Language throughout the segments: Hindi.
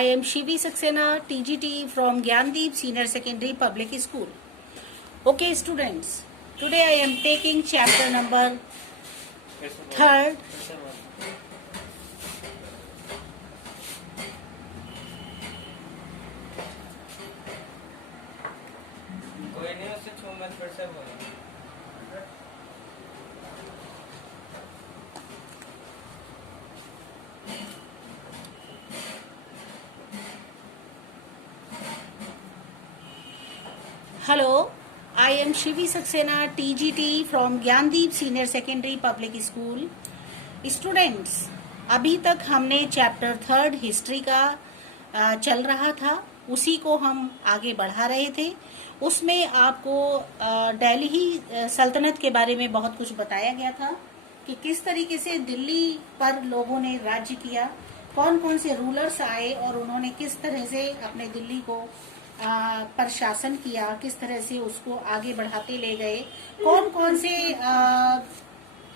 I am Shivi Saxena, TGT from Gyandeep Senior Secondary Public School. Okay, students, today I am taking chapter number 3rd. Hello, I am Shivi Saxena, TGT from Gyandeep Senior Secondary Public School. Students, अभी तक हमने चैप्टर 3 हिस्ट्री का चल रहा था, उसी को हम आगे बढ़ा रहे थे। उसमें आपको दिल्ली सल्तनत के बारे में बहुत कुछ बताया गया था कि किस तरीके से दिल्ली पर लोगों ने राज्य किया, कौन कौन से रूलर्स आए और उन्होंने किस तरह से अपने दिल्ली को पर शासन किया, किस तरह से उसको आगे बढ़ाते ले गए, कौन कौन से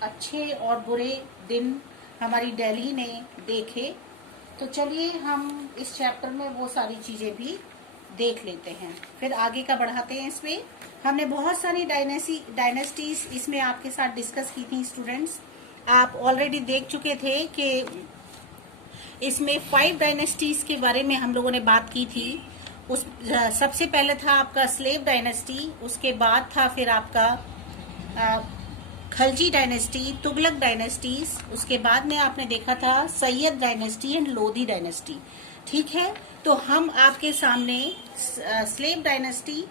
अच्छे और बुरे दिन हमारी दिल्ली ने देखे। तो चलिए हम इस चैप्टर में वो सारी चीजें भी देख लेते हैं, फिर आगे का बढ़ाते हैं। इसमें हमने बहुत सारी डायनेस्टीज इसमें आपके साथ डिस्कस की थी। स्टूडेंट्स, आप ऑलरेडी देख चुके थे कि इसमें 5 डायनेस्टीज के बारे में हम लोगों ने बात की थी। उस सबसे पहले था आपका स्लेव डायनेस्टी, उसके बाद था फिर आपका खलजी डायनेस्टी, तुगलक डायनेस्टीज, उसके बाद में आपने देखा था Syed dynasty and Lodhi dynasty. ठीक है, तो हम आपके सामने स्लेव डायनेस्टी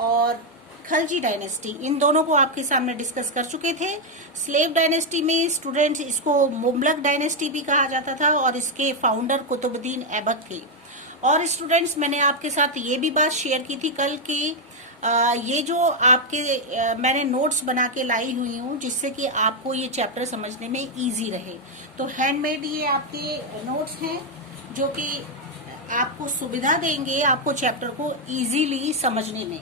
और खलजी डायनेस्टी इन दोनों को आपके सामने डिस्कस कर चुके थे। स्लेव डायनेस्टी में स्टूडेंट्स इसको मुगलक डायनेस्टी भी कहा जाता था और इसके फाउंडर कुतुबुद्दीन ऐबक थे। और स्टूडेंट्स, मैंने आपके साथ ये भी बात शेयर की थी कल कि ये जो आपके मैंने नोट्स बना के लाई हुई हूँ जिससे कि आपको ये चैप्टर समझने में इजी रहे। तो हैंडमेड ये आपके नोट्स हैं जो कि आपको सुविधा देंगे आपको चैप्टर को इजीली समझने में।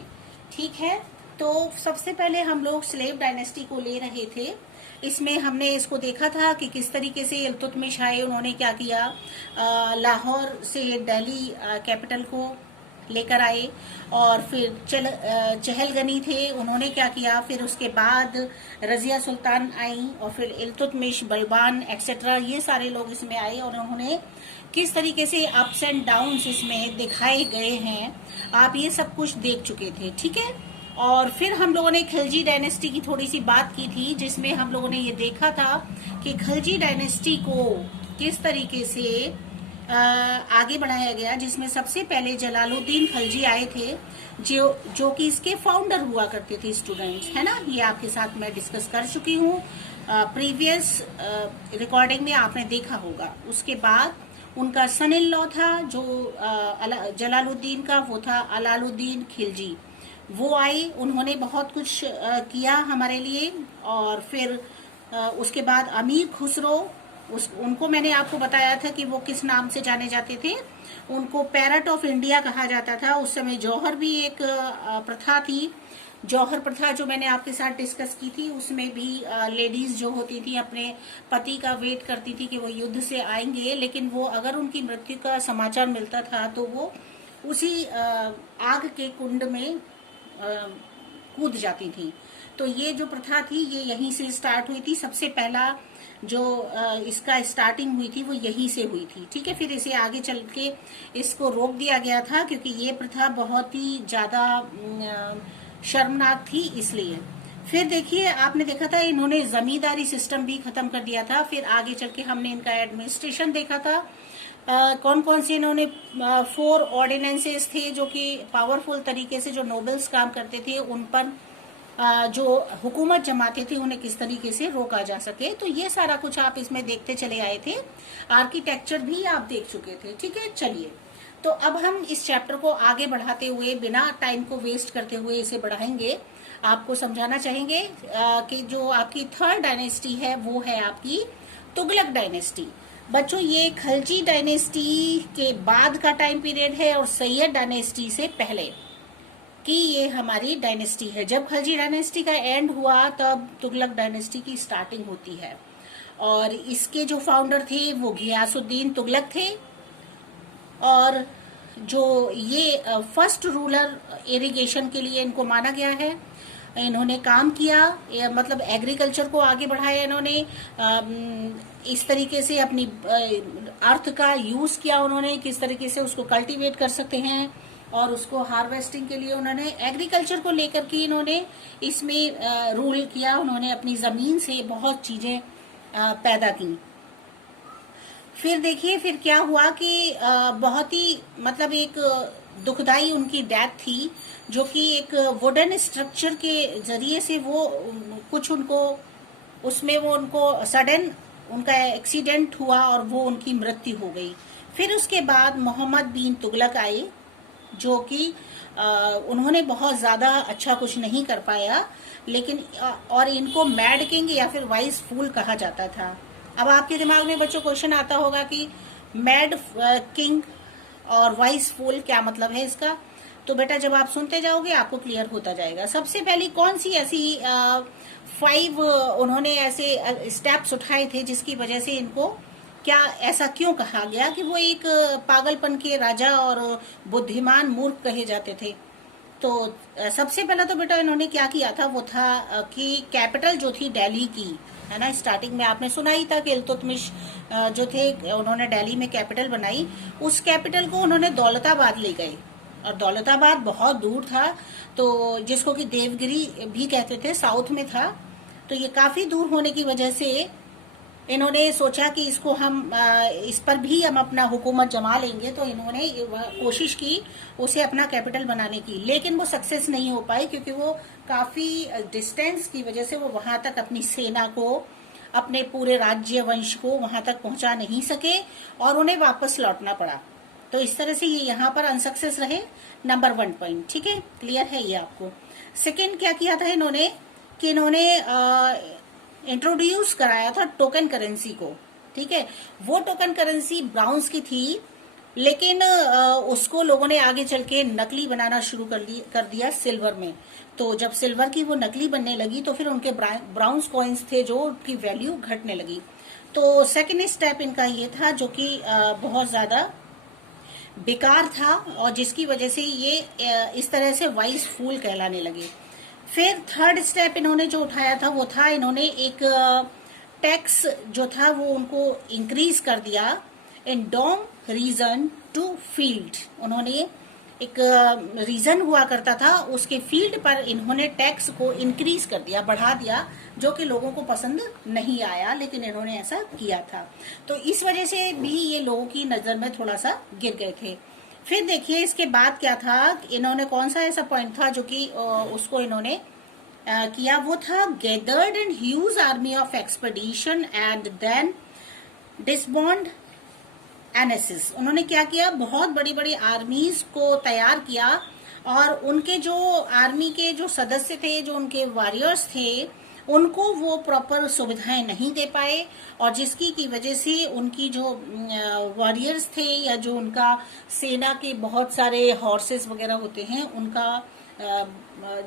ठीक है, तो सबसे पहले हम लोग स्लेव डायनेस्टी को ले रहे थे। इसमें हमने इसको देखा था कि किस तरीके से इल्तुतमिश आए, उन्होंने क्या किया, लाहौर से दिल्ली कैपिटल को लेकर आए और फिर चहलगनी थे, उन्होंने क्या किया, फिर उसके बाद रजिया सुल्तान आई और फिर इल्तुतमिश, बलबान एक्सेट्रा, ये सारे लोग इसमें आए और उन्होंने किस तरीके से अप्स एंड डाउन्स इसमें दिखाए गए हैं, आप ये सब कुछ देख चुके थे। ठीक है, और फिर हम लोगों ने खिलजी डायनेस्टी की थोड़ी सी बात की थी जिसमें हम लोगों ने ये देखा था कि खिलजी डायनेस्टी को किस तरीके से आगे बढ़ाया गया, जिसमें सबसे पहले जलालुद्दीन खिलजी आए थे जो कि इसके फाउंडर हुआ करते थे। स्टूडेंट्स, है ना, ये आपके साथ मैं डिस्कस कर चुकी हूँ, प्रीवियस रिकॉर्डिंग में आपने देखा होगा। उसके बाद उनका सन इन लॉ था जो जलालुद्दीन का, वो था अलाउद्दीन खिलजी। वो आए, उन्होंने बहुत कुछ किया हमारे लिए। और फिर उसके बाद अमीर खुसरो, उनको मैंने आपको बताया था कि वो किस नाम से जाने जाते थे, उनको पैरट ऑफ इंडिया कहा जाता था। उस समय जौहर भी एक प्रथा थी, जौहर प्रथा जो मैंने आपके साथ डिस्कस की थी, उसमें भी लेडीज जो होती थी अपने पति का वेट करती थी कि वो युद्ध से आएंगे, लेकिन वो अगर उनकी मृत्यु का समाचार मिलता था तो वो उसी आग के कुंड में कूद जाती थी। तो ये जो प्रथा थी ये यहीं से स्टार्ट हुई थी। सबसे पहला जो इसका स्टार्टिंग हुई थी वो यहीं से हुई थी। ठीक है, फिर इसे आगे चल के इसको रोक दिया गया था क्योंकि ये प्रथा बहुत ही ज्यादा शर्मनाक थी, इसलिए। फिर देखिए, आपने देखा था इन्होंने जमींदारी सिस्टम भी खत्म कर दिया था। फिर आगे चल के हमने इनका एडमिनिस्ट्रेशन देखा था। कौन कौन से इन्होंने 4 ऑर्डिनेंसेस थे जो कि पावरफुल तरीके से जो नोबल्स काम करते थे उन पर जो हुकूमत जमाते थे उन्हें किस तरीके से रोका जा सके। तो ये सारा कुछ आप इसमें देखते चले आए थे। आर्किटेक्चर भी आप देख चुके थे। ठीक है, चलिए, तो अब हम इस चैप्टर को आगे बढ़ाते हुए बिना टाइम को वेस्ट करते हुए इसे बढ़ाएंगे। आपको समझाना चाहेंगे कि जो आपकी 3rd डायनेस्टी है वो है आपकी तुगलक डायनेस्टी। बच्चों, ये खलजी डायनेस्टी के बाद का टाइम पीरियड है और सैयद डायनेस्टी से पहले की ये हमारी डायनेस्टी है। जब खलजी डायनेस्टी का एंड हुआ तब तुगलक डायनेस्टी की स्टार्टिंग होती है। और इसके जो फाउंडर थे वो घियासुद्दीन तुगलक थे। और जो ये फर्स्ट रूरल इरिगेशन के लिए इनको माना गया है। इन्होंने काम किया, मतलब एग्रीकल्चर को आगे बढ़ाया इन्होंने, इस तरीके से अपनी अर्थ का यूज किया उन्होंने, किस तरीके से उसको कल्टीवेट कर सकते हैं और उसको हार्वेस्टिंग के लिए उन्होंने एग्रीकल्चर को लेकर के इन्होंने इसमें रूल किया। उन्होंने अपनी जमीन से बहुत चीजें पैदा की। फिर देखिए फिर क्या हुआ कि बहुत ही मतलब एक दुखदाई उनकी डेथ थी, जो कि एक वुडन स्ट्रक्चर के जरिए से वो कुछ उनको उसमें वो उनको सडन उनका एक्सीडेंट हुआ और वो उनकी मृत्यु हो गई। फिर उसके बाद मोहम्मद बिन तुगलक आए, जो कि उन्होंने बहुत ज्यादा अच्छा कुछ नहीं कर पाया, लेकिन और इनको मैड किंग या फिर वाइस फूल कहा जाता था। अब आपके दिमाग में बच्चों क्वेश्चन आता होगा कि मैड किंग और वाइस फूल क्या मतलब है इसका। तो बेटा जब आप सुनते जाओगे आपको क्लियर होता जाएगा। सबसे पहली कौन सी ऐसी 5 उन्होंने ऐसे स्टेप्स उठाए थे जिसकी वजह से इनको क्या ऐसा क्यों कहा गया कि वो एक पागलपन के राजा और बुद्धिमान मूर्ख कहे जाते थे। तो सबसे पहला तो बेटा इन्होंने क्या किया था, वो था कि कैपिटल जो थी दिल्ली की, है ना, स्टार्टिंग में आपने सुना ही था कि इल्तुतमिश जो थे उन्होंने दिल्ली में कैपिटल बनाई। उस कैपिटल को उन्होंने दौलताबाद ले गए, और दौलताबाद बहुत दूर था, तो जिसको कि देवगिरी भी कहते थे, साउथ में था। तो ये काफी दूर होने की वजह से इन्होंने सोचा कि इसको हम इस पर भी हम अपना हुकूमत जमा लेंगे। तो इन्होंने कोशिश की उसे अपना कैपिटल बनाने की, लेकिन वो सक्सेस नहीं हो पाई, क्योंकि वो काफी डिस्टेंस की वजह से वो वहां तक अपनी सेना को, अपने पूरे राज्य वंश को वहां तक पहुंचा नहीं सके और उन्हें वापस लौटना पड़ा। तो इस तरह से ये यहाँ पर अनसक्सेस रहे। नंबर 1 पॉइंट, ठीक है, क्लियर है ये आपको। सेकेंड क्या किया था इन्होंने कि इन्होंने इंट्रोड्यूस कराया था टोकन करेंसी को, ठीक है। वो टोकन करेंसी ब्राउन्स की थी, लेकिन उसको लोगों ने आगे चल के नकली बनाना शुरू कर दिया सिल्वर में। तो जब सिल्वर की वो नकली बनने लगी तो फिर उनके ब्राउन्स कॉइन्स थे जो उनकी वैल्यू घटने लगी। तो सेकेंड स्टेप इनका ये था, जो कि बहुत ज्यादा बेकार था और जिसकी वजह से ये इस तरह से वाइस फूल कहलाने लगे। फिर थर्ड स्टेप इन्होंने जो उठाया था वो था, इन्होंने एक टैक्स जो था वो उनको इंक्रीज कर दिया इन डोम रीजन टू फील्ड। उन्होंने एक रीजन हुआ करता था, उसके फील्ड पर इन्होंने टैक्स को इंक्रीज कर दिया, बढ़ा दिया, जो कि लोगों को पसंद नहीं आया, लेकिन इन्होंने ऐसा किया था। तो इस वजह से भी ये लोगों की नजर में थोड़ा सा गिर गए थे। फिर देखिए इसके बाद क्या था, इन्होंने कौन सा ऐसा पॉइंट था जो कि उसको इन्होंने किया, वो था gathered and huge army of expedition and then disband एनेसिस। उन्होंने क्या किया, बहुत बड़ी बड़ी आर्मीज को तैयार किया और उनके जो आर्मी के जो सदस्य थे, जो उनके वॉरियर्स थे, उनको वो प्रॉपर सुविधाएं नहीं दे पाए, और जिसकी की वजह से उनकी जो वॉरियर्स थे या जो उनका सेना के बहुत सारे हॉर्सेस वगैरह होते हैं, उनका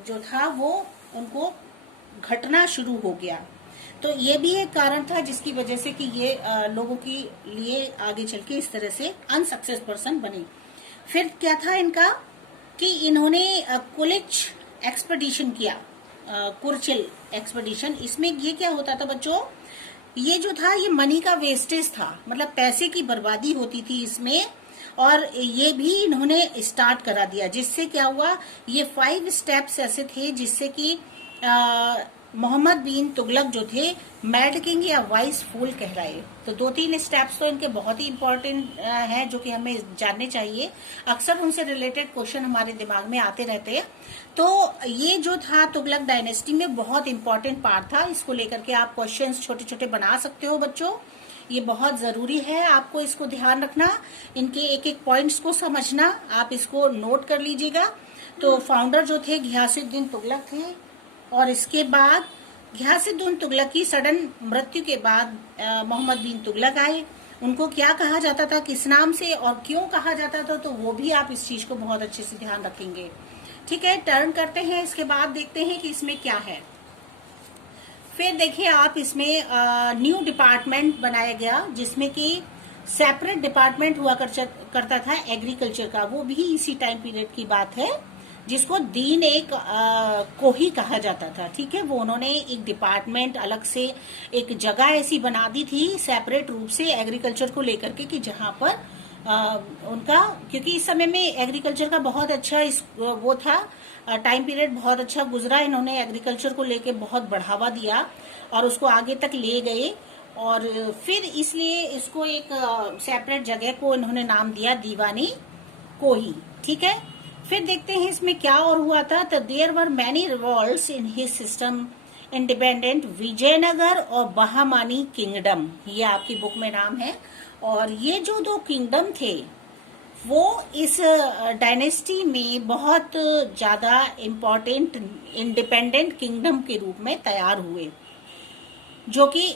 जो था वो उनको घटना शुरू हो गया। तो ये भी एक कारण था जिसकी वजह से कि ये लोगों के लिए आगे चल के इस तरह से अनसक्सेस पर्सन बने। फिर क्या था इनका कि इन्होंने कुलिच एक्सपेडिशन किया, कुरचिल एक्सपेडिशन। इसमें ये क्या होता था बच्चों, ये जो था ये मनी का वेस्टेज था, मतलब पैसे की बर्बादी होती थी इसमें, और ये भी इन्होंने स्टार्ट करा दिया। जिससे क्या हुआ, ये 5 स्टेप्स ऐसे थे जिससे कि मोहम्मद बिन तुगलक जो थे मैड किंग या वाइस फूल कहलाए। तो 2-3 स्टेप्स तो इनके बहुत ही इंपॉर्टेंट हैं जो कि हमें जानने चाहिए। अक्सर उनसे रिलेटेड क्वेश्चन हमारे दिमाग में आते रहते हैं। तो ये जो था तुगलक डायनेस्टी में बहुत इंपॉर्टेंट पार्ट था। इसको लेकर के आप क्वेश्चंस छोटे छोटे बना सकते हो बच्चों, ये बहुत जरूरी है आपको इसको ध्यान रखना, इनके एक एक पॉइंट्स को समझना, आप इसको नोट कर लीजिएगा। तो फाउंडर जो थे घियासुद्दीन तुगलक थे, और इसके बाद घियासुद्दीन तुगलक की सडन मृत्यु के बाद मोहम्मद बिन तुगलक आए। उनको क्या कहा जाता था, किस नाम से और क्यों कहा जाता था, तो वो भी आप इस चीज को बहुत अच्छे से ध्यान रखेंगे। ठीक है, टर्न करते हैं, इसके बाद देखते हैं कि इसमें क्या है। फिर देखिए आप इसमें न्यू डिपार्टमेंट बनाया गया जिसमें कि सेपरेट डिपार्टमेंट हुआ करता था एग्रीकल्चर का, वो भी इसी टाइम पीरियड की बात है, जिसको दीन एक कोही कहा जाता था। ठीक है, वो उन्होंने एक डिपार्टमेंट अलग से एक जगह ऐसी बना दी थी सेपरेट रूप से एग्रीकल्चर को लेकर के, कि जहां पर उनका, क्योंकि इस समय में एग्रीकल्चर का बहुत अच्छा वो था, टाइम पीरियड बहुत अच्छा गुजरा। इन्होंने एग्रीकल्चर को लेके बहुत बढ़ावा दिया और उसको आगे तक ले गए, और फिर इसलिए इसको एक सेपरेट जगह को इन्होंने नाम दिया दीवानी कोही। ठीक है, फिर देखते हैं इसमें क्या और हुआ था। तो there were many revolts in his system, independent Vijayanagar और बहामानी किंगडम, ये आपकी बुक में नाम है। और ये जो दो किंगडम थे वो इस डायनेस्टी में बहुत ज्यादा इम्पोर्टेंट इंडिपेंडेंट किंगडम के रूप में तैयार हुए, जो कि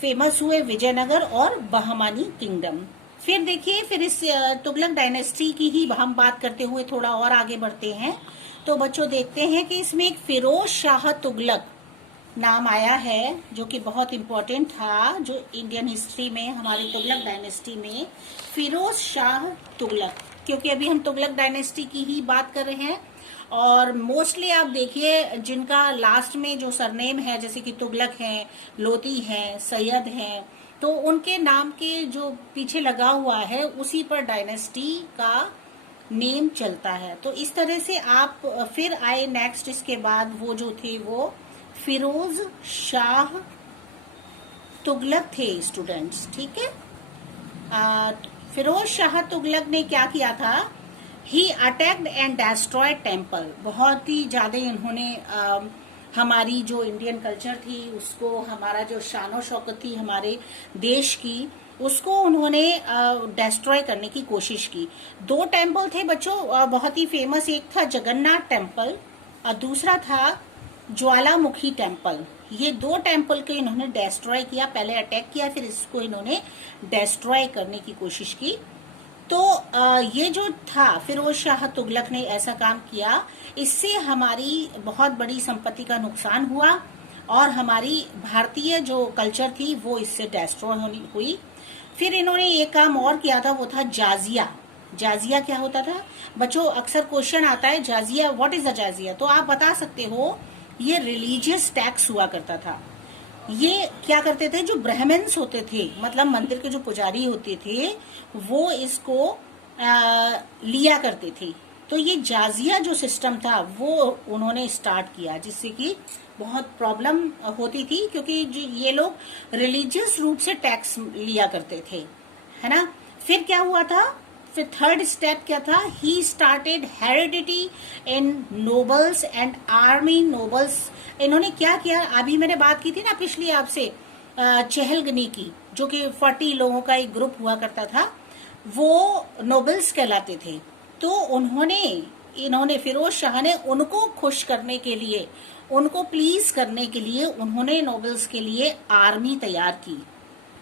फेमस हुए विजयनगर और बहामानी किंगडम। फिर देखिए, फिर इस तुगलक डायनेस्टी की ही हम बात करते हुए थोड़ा और आगे बढ़ते हैं। तो बच्चों देखते हैं कि इसमें एक फिरोज शाह तुगलक नाम आया है, जो कि बहुत इम्पोर्टेंट था, जो इंडियन हिस्ट्री में हमारी तुगलक डायनेस्टी में फिरोज शाह तुगलक, क्योंकि अभी हम तुगलक डायनेस्टी की ही बात कर रहे हैं। और मोस्टली आप देखिए जिनका लास्ट में जो सरनेम है, जैसे कि तुगलक है, लोधी है, सैयद है, तो उनके नाम के जो पीछे लगा हुआ है उसी पर डायनेस्टी का नेम चलता है। तो इस तरह से आप फिर आए नेक्स्ट, इसके बाद वो जो थे वो फिरोज शाह तुगलक थे स्टूडेंट्स। ठीक है, फिरोज शाह तुगलक ने क्या किया था, ही अटैक्ड एंड डेस्ट्रॉयड टेम्पल। बहुत ही ज्यादा इन्होंने हमारी जो इंडियन कल्चर थी उसको, हमारा जो शानो शौकत थी हमारे देश की, उसको उन्होंने डेस्ट्रॉय करने की कोशिश की। दो टेम्पल थे बच्चों बहुत ही फेमस, एक था जगन्नाथ टेम्पल और दूसरा था ज्वालामुखी टेम्पल। ये दो टेम्पल को इन्होंने डेस्ट्रॉय किया, पहले अटैक किया फिर इसको इन्होंने डेस्ट्रॉय करने की कोशिश की। तो ये जो था फिरोज शाह तुगलक ने ऐसा काम किया, इससे हमारी बहुत बड़ी संपत्ति का नुकसान हुआ और हमारी भारतीय जो कल्चर थी वो इससे डेस्ट्रॉय होनी हुई। फिर इन्होंने एक काम और किया था, वो था जाजिया। जाजिया क्या होता था बच्चों, अक्सर क्वेश्चन आता है जाजिया, व्हाट इज द जाजिया, तो आप बता सकते हो ये रिलीजियस टैक्स हुआ करता था। ये क्या करते थे, जो ब्राह्मण्स होते थे, मतलब मंदिर के जो पुजारी होते थे, वो इसको लिया करते थे। तो ये जाजिया जो सिस्टम था वो उन्होंने स्टार्ट किया, जिससे कि बहुत प्रॉब्लम होती थी, क्योंकि जो ये लोग रिलीजियस रूप से टैक्स लिया करते थे, है ना। फिर क्या हुआ था, फिर थर्ड स्टेप क्या था, he started heredity in nobles and army nobles. इन्होंने क्या किया, अभी मैंने बात की थी ना पिछली आपसे चहलगनी की, जो कि 40 लोगों का एक ग्रुप हुआ करता था, वो नोबल्स कहलाते थे। तो इन्होंने फिरोज शाह ने उनको खुश करने के लिए, उनको प्लीज करने के लिए उन्होंने नोबल्स के लिए आर्मी तैयार की।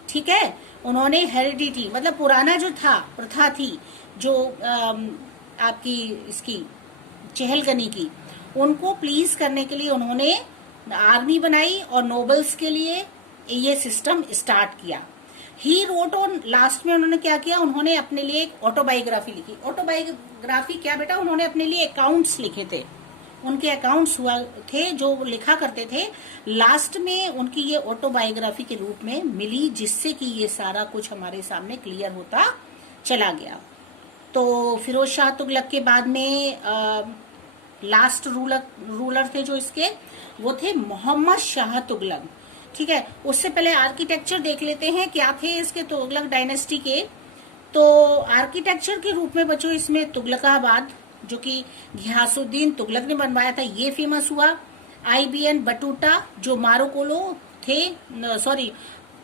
ठीक है, उन्होंने हेरिडिटी मतलब पुराना जो था प्रथा थी जो आपकी इसकी चहलगनी की, उनको प्लीज करने के लिए उन्होंने आर्मी बनाई और नोबल्स के लिए ये सिस्टम स्टार्ट किया। ही रोट ऑन, लास्ट में उन्होंने क्या किया, उन्होंने अपने लिए एक ऑटोबायोग्राफी लिखी। ऑटोबायोग्राफी क्या बेटा, उन्होंने अपने लिए अकाउंट्स लिखे थे, उनके अकाउंट्स हुआ थे जो लिखा करते थे। लास्ट में उनकी ये ऑटोबायोग्राफी के रूप में मिली, जिससे कि ये सारा कुछ हमारे सामने क्लियर होता चला गया। तो फिरोज शाह तुगलक के बाद में लास्ट रूलर थे जो इसके, वो थे मोहम्मद शाह तुगलक। ठीक है, उससे पहले आर्किटेक्चर देख लेते हैं क्या थे इसके तुगलक डायनेस्टी के। तो आर्किटेक्चर के रूप में बच्चों इसमें तुगलकाबाद, जो कि घियासुद्दीन तुगलक ने बनवाया था, ये फेमस हुआ। IBN बटूटा जो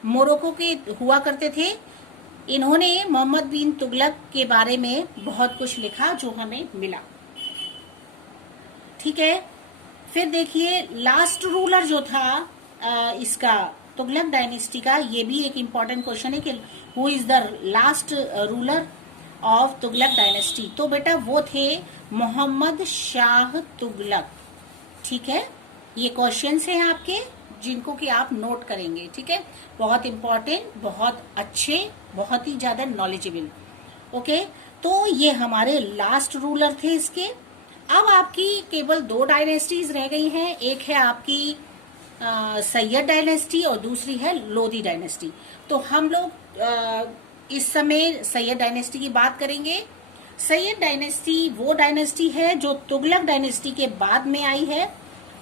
मोरक्को के हुआ करते थे, इन्होंने मोहम्मद बिन तुगलक के बारे में बहुत कुछ लिखा जो हमें मिला। ठीक है, फिर देखिए लास्ट रूलर जो था इसका तुगलक डायनेस्टी का, ये भी एक इम्पोर्टेंट क्वेश्चन है कि who is the last ruler of Tughlaq dynasty. तो बेटा वो थे मोहम्मद शाह तुगलक। ठीक है, ये क्वेश्चंस हैं आपके जिनको कि आप नोट करेंगे। ठीक है, बहुत इम्पोर्टेंट, बहुत अच्छे, बहुत ही ज्यादा नॉलेजेबल। ओके, तो ये हमारे लास्ट रूलर थे इसके। अब आपकी केवल 2 डायनेस्टीज रह गई हैं, एक है आपकी सैयद डायनेस्टी और दूसरी है लोदी डायनेस्टी। तो हम लोग इस समय सैयद डायनेस्टी की बात करेंगे। सैयद डायनेस्टी वो डायनेस्टी है जो तुगलक डायनेस्टी के बाद में आई है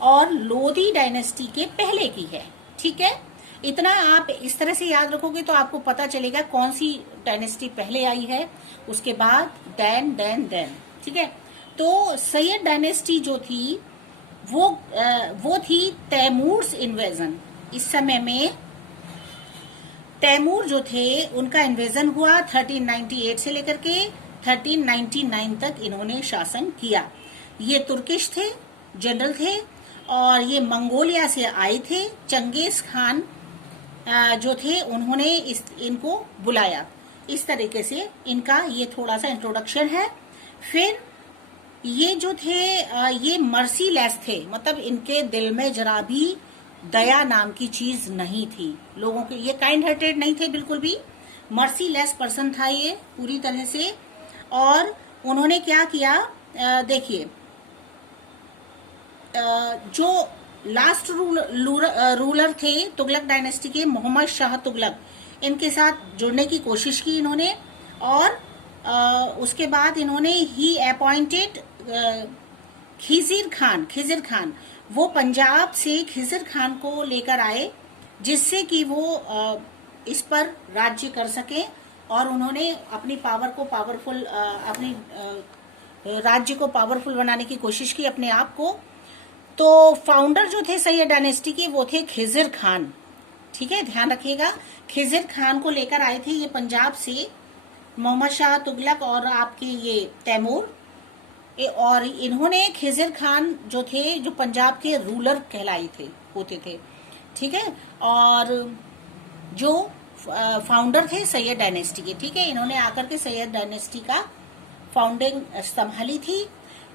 और लोदी डायनेस्टी के पहले की है। ठीक है, इतना आप इस तरह से याद रखोगे तो आपको पता चलेगा कौन सी डायनेस्टी पहले आई है, उसके बाद देन। ठीक है, तो सैयद डायनेस्टी जो थी वो थी तैमूर्स इन्वेजन। इस समय में तैमूर जो थे उनका इन्वेजन हुआ 1398 से लेकर के 1399 तक इन्होंने शासन किया। ये तुर्किश थे, जनरल थे और ये मंगोलिया से आए थे। चंगेज खान जो थे उन्होंने इनको बुलाया। इस तरीके से इनका ये थोड़ा सा इंट्रोडक्शन है। फिर ये जो थे ये मर्सीलेस थे, मतलब इनके दिल में जरा भी दया नाम की चीज नहीं थी लोगों के। ये काइंड हार्टेड नहीं थे बिल्कुल भी, मर्सीलेस पर्सन था ये पूरी तरह से। और उन्होंने क्या किया, देखिए जो लास्ट रूलर थे तुगलक डायनेस्टी के, मोहम्मद शाह तुगलक, इनके साथ जुड़ने की कोशिश की इन्होंने। और उसके बाद इन्होंने ही अपॉइंटेड खिजिर खान, वो पंजाब से खिजिर खान को लेकर आए जिससे कि वो इस पर राज्य कर सके। और उन्होंने अपनी पावर को पावरफुल अपनी राज्य को पावरफुल बनाने की कोशिश की अपने आप को। तो फाउंडर जो थे सैयद डायनेस्टी के वो थे खिजिर खान। ठीक है, ध्यान रखिएगा, खिजिर खान को लेकर आए थे ये पंजाब से मोहम्मद शाह तुगलक और आपके ये तैमूर। और इन्होंने खिजिर खान जो थे जो पंजाब के रूलर कहलाए होते थे। ठीक है, और जो फाउंडर थे सैयद डायनेस्टी के। ठीक है, इन्होंने आकर के सैयद डायनेस्टी का फाउंडिंग संभाली थी।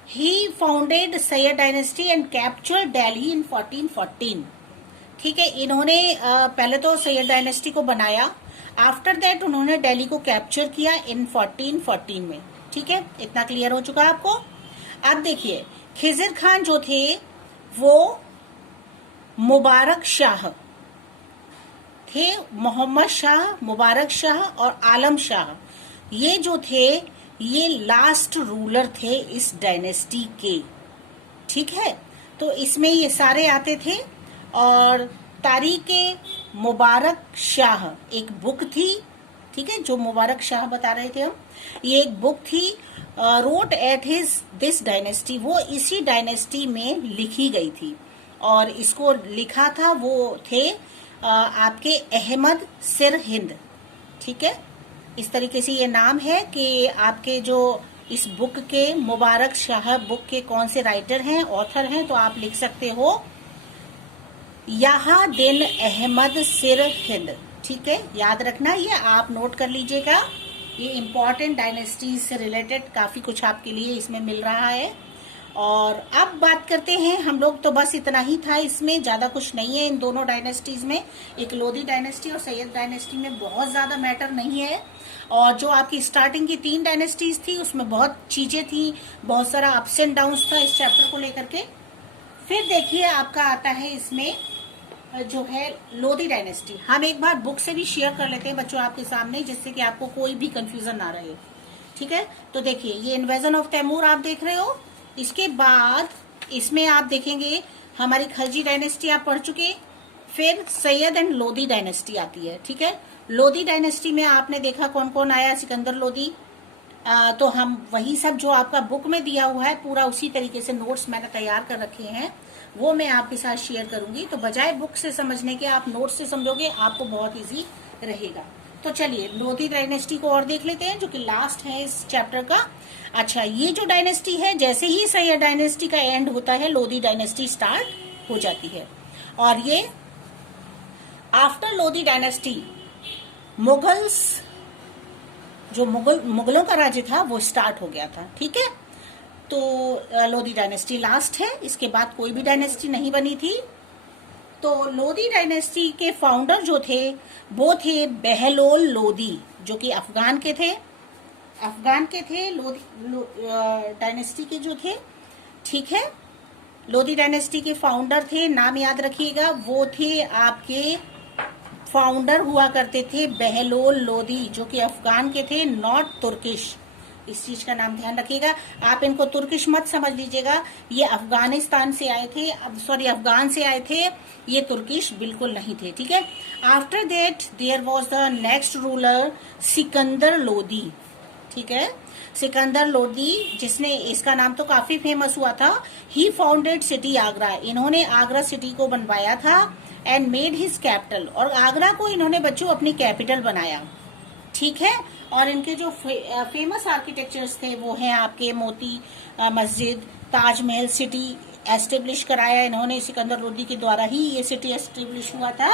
He founded Sayyid dynasty and captured Delhi in 1414। ठीक है, इन्होंने पहले तो सैयद डायनेस्टी को बनाया, आफ्टर दैट उन्होंने दिल्ली को कैप्चर किया इन 1414 में। ठीक है, इतना क्लियर हो चुका आपको। अब देखिए, खिजिर खान जो थे वो मुबारक शाह थे, मोहम्मद शाह, मुबारक शाह और आलम शाह, ये जो थे ये लास्ट रूलर थे इस डायनेस्टी के। ठीक है, तो इसमें ये सारे आते थे। और तारीखे मुबारक शाह एक बुक थी। ठीक है, जो मुबारक शाह बता रहे थे हम, ये एक बुक थी, wrote at his this dynasty, वो इसी डायनेस्टी में लिखी गई थी। और इसको लिखा था वो थे आपके अहमद सिर हिंद। ठीक है, इस तरीके से ये नाम है कि आपके जो इस बुक के मुबारक शाह बुक के कौन से राइटर हैं, ऑथर हैं, तो आप लिख सकते हो यहा दिन अहमद सिर हिंद। ठीक है, याद रखना, ये आप नोट कर लीजिएगा। ये इम्पोर्टेंट डायनेस्टीज से रिलेटेड काफी कुछ आपके लिए इसमें मिल रहा है। और अब बात करते हैं हम लोग, तो बस इतना ही था, इसमें ज्यादा कुछ नहीं है इन दोनों डायनेस्टीज में। एक लोधी डायनेस्टी और सैयद डायनेस्टी में बहुत ज्यादा मैटर नहीं है। और जो आपकी स्टार्टिंग की 3 डायनेस्टीज थी उसमें बहुत चीजें थी, बहुत सारा अप्स एंड डाउन्स था इस चैप्टर को लेकर के। फिर देखिए आपका आता है इसमें जो है लोधी डायनेस्टी। हम एक बार बुक से भी शेयर कर लेते हैं बच्चों आपके सामने, जिससे कि आपको कोई भी कंफ्यूजन ना रहे। ठीक है, तो देखिए ये इन्वेजन ऑफ तैमूर आप देख रहे हो। इसके बाद इसमें आप देखेंगे हमारी खलजी डायनेस्टी आप पढ़ चुके। फिर सैयद एंड लोधी डायनेस्टी आती है। ठीक है, लोधी डायनेस्टी में आपने देखा कौन कौन आया, सिकंदर लोधी। तो हम वही सब जो आपका बुक में दिया हुआ है पूरा उसी तरीके से नोट्स मैंने तैयार कर रखे हैं, वो मैं आपके साथ शेयर करूंगी। तो बजाय बुक से समझने के आप नोट्स से समझोगे, आपको बहुत इजी रहेगा। तो चलिए लोधी डायनेस्टी को और देख लेते हैं जो कि लास्ट है इस चैप्टर का। अच्छा, ये जो डायनेस्टी है, जैसे ही सैयद डायनेस्टी का एंड होता है लोधी डायनेस्टी स्टार्ट हो जाती है। और ये आफ्टर लोधी डायनेस्टी मुगल्स, जो मुगलों का राज्य था वो स्टार्ट हो गया था। ठीक है, तो लोधी डायनेस्टी लास्ट है, इसके बाद कोई भी डायनेस्टी नहीं बनी थी। तो लोदी डायनेस्टी के फाउंडर जो थे वो थे बहलोल लोदी, जो कि अफगान के थे, लोदी डायनेस्टी के जो थे, ठीक है। लोदी डायनेस्टी के फाउंडर थे, नाम याद रखिएगा, वो थे आपके फाउंडर हुआ करते थे बहलोल लोदी, जो कि अफगान के थे, नॉट तुर्किश। इस चीज का नाम ध्यान रखिएगा, आप इनको तुर्किश मत समझ लीजिएगा, ये अफगानिस्तान से आए थे, अफगान से आए थे, ये तुर्किश बिल्कुल नहीं थे, ठीक है। After that there was the next ruler Sikandar Lodi, ठीक है। सिकंदर लोदी, जिसने, इसका नाम तो काफी फेमस हुआ था, ही फाउंडेड सिटी आगरा, इन्होंने आगरा सिटी को बनवाया था, एंड मेड हिज कैपिटल, और आगरा को इन्होंने बच्चों अपनी कैपिटल बनाया, ठीक है। और इनके जो फेमस आर्किटेक्चर्स थे वो हैं आपके मोती मस्जिद, ताजमहल सिटी एस्टेब्लिश कराया इन्होंने, सिकंदर लोदी के द्वारा ही ये सिटी एस्टेब्लिश हुआ था।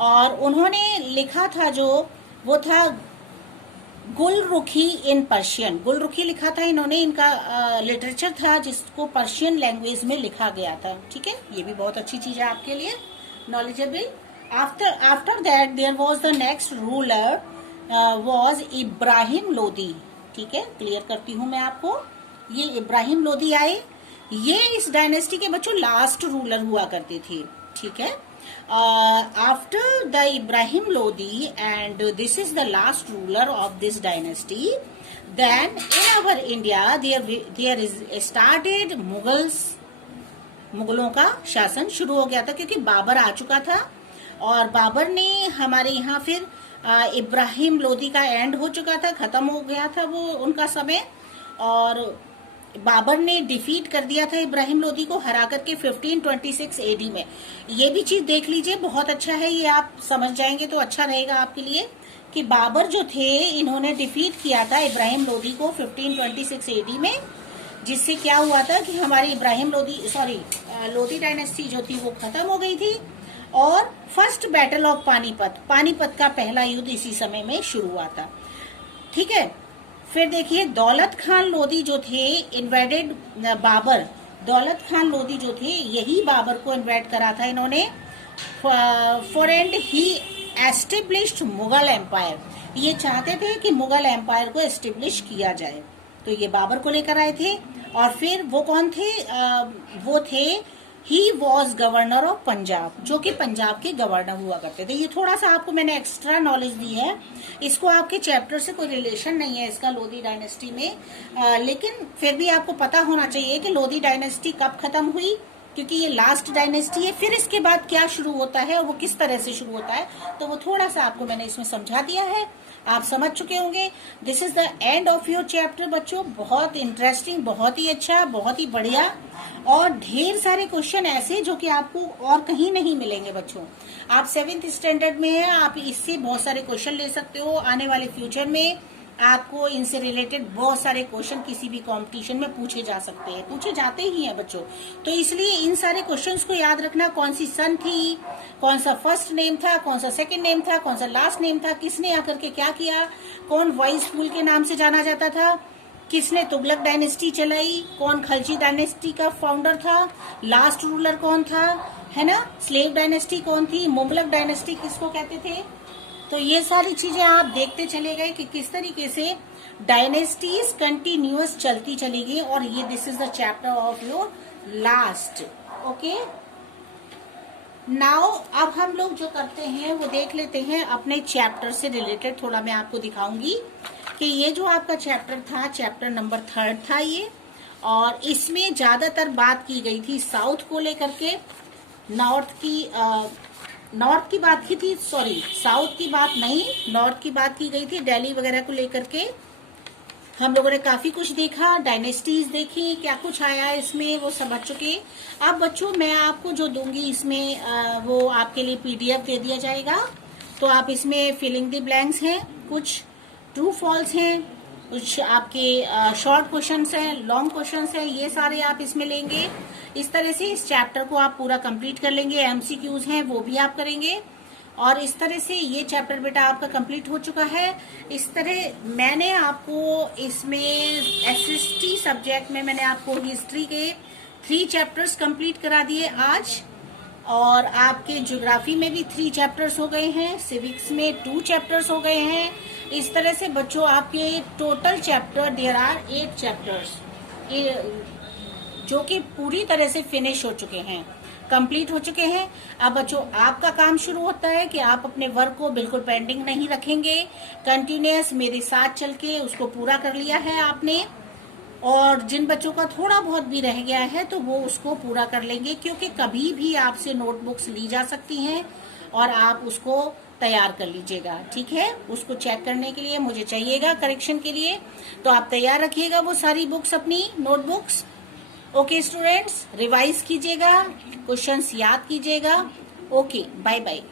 और उन्होंने लिखा था जो, वो था गुलरुखी इन पर्शियन, गुलरुखी लिखा था इन्होंने, इनका लिटरेचर था जिसको पर्शियन लैंग्वेज में लिखा गया था, ठीक है। ये भी बहुत अच्छी चीज है आपके लिए, knowledgeable. After that there was the next ruler was Ibrahim Lodi, ठीक है। क्लियर करती हूँ मैं आपको, ये इब्राहिम लोदी आए, ये इस डायनेस्टी के बच्चों लास्ट रूलर हुआ करते थे, ठीक है। After the Ibrahim Lodi, and this is the last ruler of this dynasty, then in our India there is started मुगलों का शासन शुरू हो गया था, क्योंकि बाबर आ चुका था, और बाबर ने हमारे यहाँ फिर इब्राहिम लोदी का एंड हो चुका था, खत्म हो गया था वो उनका समय, और बाबर ने डिफीट कर दिया था इब्राहिम लोदी को, हरा करके 1526 एडी में। ये भी चीज देख लीजिए, बहुत अच्छा है, ये आप समझ जाएंगे तो अच्छा रहेगा आपके लिए, कि बाबर जो थे इन्होंने डिफीट किया था इब्राहिम लोदी को 1526 एडी में, जिससे क्या हुआ था कि हमारी लोदी डायनेस्टी जो थी वो खत्म हो गई थी। और फर्स्ट बैटल ऑफ पानीपत का पहला युद्ध इसी समय में शुरू हुआ था, ठीक है। फिर देखिए दौलत खान लोदी जो थे इन्वेडेड बाबर, दौलत खान लोदी जो थे यही बाबर को इन्वाइट करा था इन्होंने, for and he established Mughal empire, ये चाहते थे कि मुगल एम्पायर को एस्टेब्लिश किया जाए, तो ये बाबर को लेकर आए थे। और फिर वो कौन थे, वो थे he was governor of Punjab, जो कि पंजाब के गवर्नर हुआ करते थे। ये थोड़ा सा आपको मैंने एक्स्ट्रा नॉलेज दी है, इसको आपके चैप्टर से कोई रिलेशन नहीं है इसका लोदी डायनेस्टी में, लेकिन फिर भी आपको पता होना चाहिए कि लोदी डायनेस्टी कब खत्म हुई, क्योंकि ये लास्ट डायनेस्टी है। फिर इसके बाद क्या शुरू होता है और वो किस तरह से शुरू होता है, तो वो थोड़ा सा आपको मैंने इसमें समझा दिया है, आप समझ चुके होंगे। This is the end of your chapter बच्चों, बहुत इंटरेस्टिंग, बहुत ही अच्छा, बहुत ही बढ़िया, और ढेर सारे क्वेश्चन ऐसे जो कि आपको और कहीं नहीं मिलेंगे बच्चों। आप 7th स्टैंडर्ड में हैं, आप इससे बहुत सारे क्वेश्चन ले सकते हो, आने वाले फ्यूचर में आपको इनसे रिलेटेड बहुत सारे क्वेश्चन किसी भी कंपटीशन में पूछे जा सकते हैं, पूछे जाते ही हैं बच्चों। तो इसलिए इन सारे क्वेश्चंस को याद रखना, कौन सी सन थी, कौन सा फर्स्ट नेम था, कौन सा सेकंड नेम था, कौन सा लास्ट नेम था, किसने आकर के क्या किया, कौन वाइस फूल के नाम से जाना जाता था, किसने तुगलक डायनेस्टी चलाई, कौन खलजी डायनेस्टी का फाउंडर था, लास्ट रूलर कौन था, है ना, स्लेव डायनेस्टी कौन थी, मुगलक डायनेस्टी किसको कहते थे। तो ये सारी चीजें आप देखते चले गए कि किस तरीके से डायनेस्टीज कंटिन्यूअस चलती चली गई, और ये this is the chapter of your last. Okay, now अब हम लोग जो करते हैं वो देख लेते हैं अपने चैप्टर से रिलेटेड, थोड़ा मैं आपको दिखाऊंगी कि ये जो आपका चैप्टर था, चैप्टर नंबर 3 था ये, और इसमें ज्यादातर बात की गई थी साउथ को लेकर के, नॉर्थ की बात की थी, सॉरी साउथ की बात नहीं, नॉर्थ की बात की गई थी, दिल्ली वगैरह को लेकर के हम लोगों ने काफी कुछ देखा, डायनेस्टीज देखी, क्या कुछ आया इसमें वो समझ चुके। अब बच्चों मैं आपको जो दूंगी इसमें वो आपके लिए PDF दे दिया जाएगा, तो आप इसमें फिलिंग द ब्लैंक्स हैं, कुछ ट्रू फॉल्स हैं, कुछ आपके शॉर्ट क्वेश्चंस हैं, लॉन्ग क्वेश्चंस हैं, ये सारे आप इसमें लेंगे। इस तरह से इस चैप्टर को आप पूरा कंप्लीट कर लेंगे, MCQs हैं वो भी आप करेंगे, और इस तरह से ये चैप्टर बेटा आपका कंप्लीट हो चुका है। इस तरह मैंने आपको इसमें SST सब्जेक्ट में मैंने आपको हिस्ट्री के 3 चैप्टर्स कंप्लीट करा दिए आज, और आपके ज्योग्राफी में भी 3 चैप्टर्स हो गए हैं, सिविक्स में 2 चैप्टर्स हो गए हैं। इस तरह से बच्चों आपके total chapter there are 8 chapters जो कि पूरी तरह से फिनिश हो चुके हैं, कंप्लीट हो चुके हैं। अब बच्चों आपका काम शुरू होता है कि आप अपने वर्क को बिल्कुल पेंडिंग नहीं रखेंगे, कंटिन्यूअस मेरे साथ चल के उसको पूरा कर लिया है आपने। और जिन बच्चों का थोड़ा बहुत भी रह गया है तो वो उसको पूरा कर लेंगे, क्योंकि कभी भी आपसे नोटबुक्स ली जा सकती हैं और आप उसको तैयार कर लीजिएगा। ठीक है, उसको चेक करने के लिए मुझे चाहिएगा करेक्शन के लिए, तो आप तैयार रखिएगा वो सारी बुक्स, अपनी नोटबुक्स। ओके स्टूडेंट्स, रिवाइज कीजिएगा, क्वेश्चंस याद कीजिएगा। Okay, bye bye.